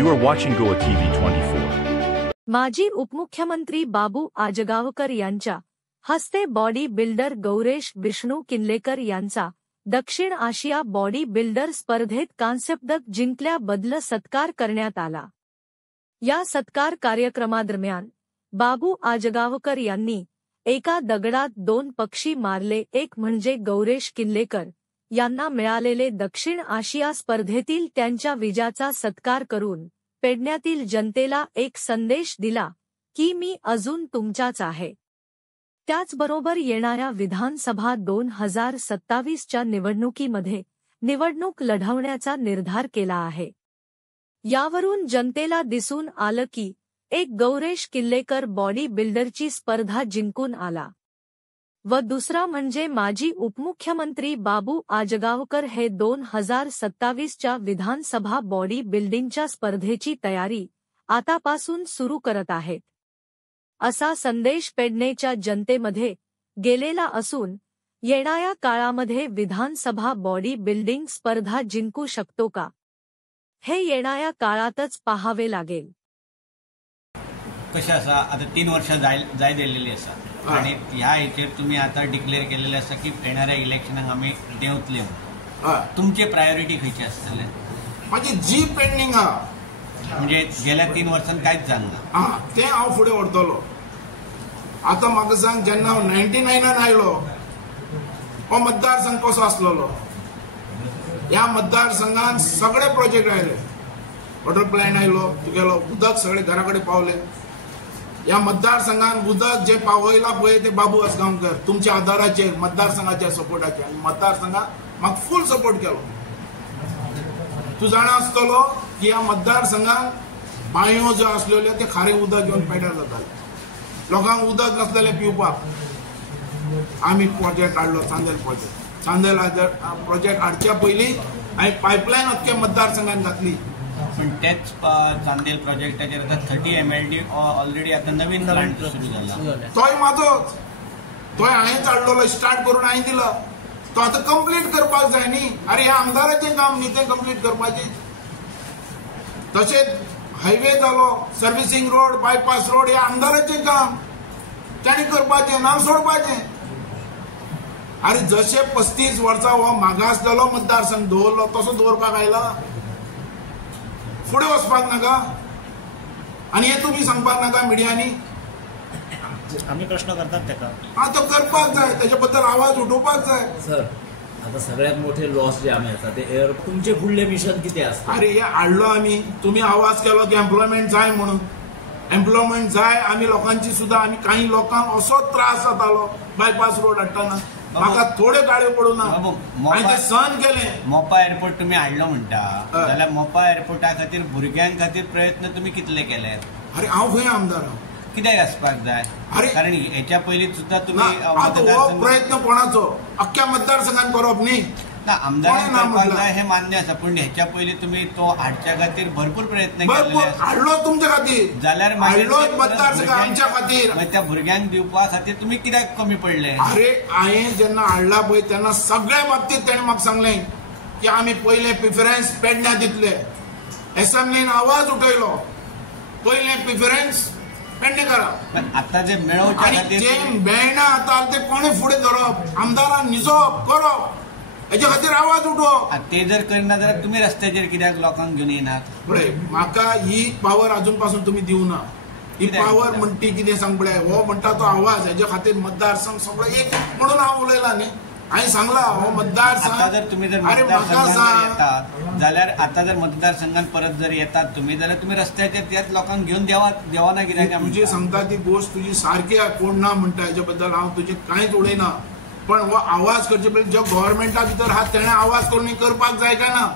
You are watching Goa TV 24. माजी उपमुख्यमंत्री बाबू आजगावकर यांच्या हस्ते बॉडी बिल्डर गौरेश विष्णू किनलेकर यांचा दक्षिण आशिया बॉडी बिल्डर स्पर्धेत कांस्यपदक जिंकल्याबद्दल सत्कार करण्यात आला। या सत्कार कार्यक्रमादरम्यान बाबू आजगावकर यांनी एका दगडात दोन पक्षी मारले, एक म्हणजे गौरेश किनलेकर यांना मिळालेले दक्षिण आशिया स्पर्धेतील त्यांच्या विजयाचा सत्कार करून पेडण्यातील जनतेला एक संदेश दिला की मी अजून तुमचाच आहे। त्याचबरोबर येणाऱ्या विधानसभा 2027च्या निवडणुकीमध्ये निवडणूक लढवण्याचा निर्धार केला आहे। यावरून जनतेला दिसून आलं की एक गौरेश किनलेकर बॉडी बिल्डरची स्पर्धा जिंकून आला व दुसरा म्हणजे माजी उपमुख्यमंत्री बाबू आजगावकर हे 2027च्या विधानसभा बॉडी बिल्डिंगच्या स्पर्धेची तयारी आतापासून सुरू करत आहेत, असा संदेश पेडणेच्या जनतेमध्ये गेलेला असून येणाऱ्या काळामध्ये विधानसभा बॉडी बिल्डिंग स्पर्धा जिंकू शकतो का, हे येणाऱ्या काळातच पाहावे लागेल। कशें आसा, आता 3 वर्षां जाय दिल्लेली आसा आणि ह्या हेचेर तुम्ही आता डिक्लेअर केलेले आसा की येणाऱ्या इलेक्शनाक आमी देंवतले। तुमचे प्रायोरिटी खंयचे आसतले? माझी जी पेंडिंग आहा म्हणजे गेल्या 3 वर्षांत कांयच जावना ते हांव फुडें व्हरतलो। आता म्हाका सांग, जेन्ना हांव 99 आयलो हो मतदारसंघ कसो आसलेलो? ह्या मतदारसंघान सगळे प्रोजेक्ट आयले, वॉटर प्लॅन आयलो, तुगेलो उदक सगळे घरा कडेन पावले। या मतदारसंघान उदक जे पावयला पळय ते बाबू आजगावकर तुमच्या आधाराचेर, मतदारसंघाच्या सपोर्टाचेर, आनी मतदारसंघान म्हाका फुल सपोर्ट केलो। तूं जाणा आसतलो की ह्या मतदारसंघान बांयो ज्यो आसलेल्यो ते खारें उदक घेवन पेड्यार जाताले, लोकांक उदक नासलेलें पिवपाक। आमी प्रोजेक्ट हाडलो, चांदेल प्रोजेक्ट। चांदेल प्रोजेक्ट हाडच्या पयलीं हांवें पायपलायन अख्ख्या मतदारसंघान घातली। पण तेच चांदेल प्रोजेक्टाचेर आता 30 MLD ऑलरेडी आता नवीन प्लांट सुरू झाला। तोय माझोच, तोय हांवेंच हाडलेलो, स्टार्ट करून हांवें दिलो। तो आता कंप्लीट करपाक जाय न्ही। अरे हे आमदाराचें काम न्ही तें कंप्लीट करपाचें। तशेंच हायवे जालो, सर्व्हिसिंग रोड, बायपास रोड, हे आमदाराचें काम, तांणी करपाचें, नाम सोडपाचें। अरे जशे 35 वर्सां हो मागासलेलो मतदारसंघ दवरलो तसो दवरपाक आयला, फुडें वचपाक नाका। आनी हे तुमी सांगपाक नाका मिडियांनी। आमी प्रश्न करतात तेका, तो करपाक जाय, तेजे बद्दल आवाज उठोवपाक जाय। सर, आता सगळ्यात मोठे लॉस जे आमी आसा ते एअर, तुमचे फुडले मिशन कितें आसता? अरे हे हाडलो आमी, तुमी आवाज केलो की एम्प्लॉयमेंट जाय म्हणून। एम्प्लॉयमेंट जाय, आमी लोकांची सुद्दां, आमी काही लोकांक असो त्रास जातालो बायपास रोड हाडटाना, म्हाका थोडे गाडयो पडूना, हांवें ते सहन केलें। मोपा एअरपोर्ट तुम्ही हाडलो म्हणटा जाल्यार मोपा एअरपोर्टा खातीर भुरग्यां खातीर प्रयत्न तुम्ही कितले केले? अरे हांव खंय आमदार, कित्याक आसपाक जाय? कारण हेच्या पयलीं सुद्दां तुम्ही प्रयत्न कोणाचो अख्ख्या मतदारसंघात करप न्ही ना, आमदार करपाक जाय हे मान्य आसा, पण हेच्या पयलीं तुम्ही तो हाडच्या खातीर भरपूर प्रयत्न केलेले आसा। हाडलो तुमच्या खातीर, जाल्यार मतदारसंघ आमच्या खातीर, त्या भुरग्यांक दिवपा खातीर तुम्ही कित्याक कमी पडले? अरे हांवें जेन्ना हाडला पळय तेन्ना सगळ्या बाबतींत तेणें म्हाका सांगलें की आमी पयले प्रिफरन्स पेडण्यां दितले। एसेंब्लीन आवाज उठयलो, पयले प्रिफरन्स पेडणेकारांक। आता जे मेळोवच्या खातीर जे मेळना आतां ते कोणे फुडें धरप, आमदारान न्हिजप करप, हेच्या खातीर आवाज उठोवप। ते जर करिना जाल्यार तुम्ही रस्त्याचेर कित्याक लोकांक घेवन येनात? पळय, म्हाका ही पावर अजून पासून तुम्ही दिवना। ही पावर म्हणटी कितें सांग पळय, हो म्हणटा तो आवाज, हेच्या खातीर मतदारसंघ सगळो एक म्हणून हांव उलयला न्ही। हांवें सांगला हो मतदारसंघ, जर तुम्ही जर मतदारसंघात येतात जाल्यार आता जर मतदारसंघात परत जर येतात तुम्ही जाल्यार तुम्ही रस्त्याचेर त्याच लोकांक घेवन देवाना कित्याक? तुजी सांगता ती गोष्ट तुजी सारकी कोण ना म्हणटा, हेच्या बद्दल हांव तुजें कांयच उडयना, पण हो आवाज करचे पयलीं जो गव्हर्मेंटा भितर आहा तेणें आवाज करून करपाक जाय काय ना?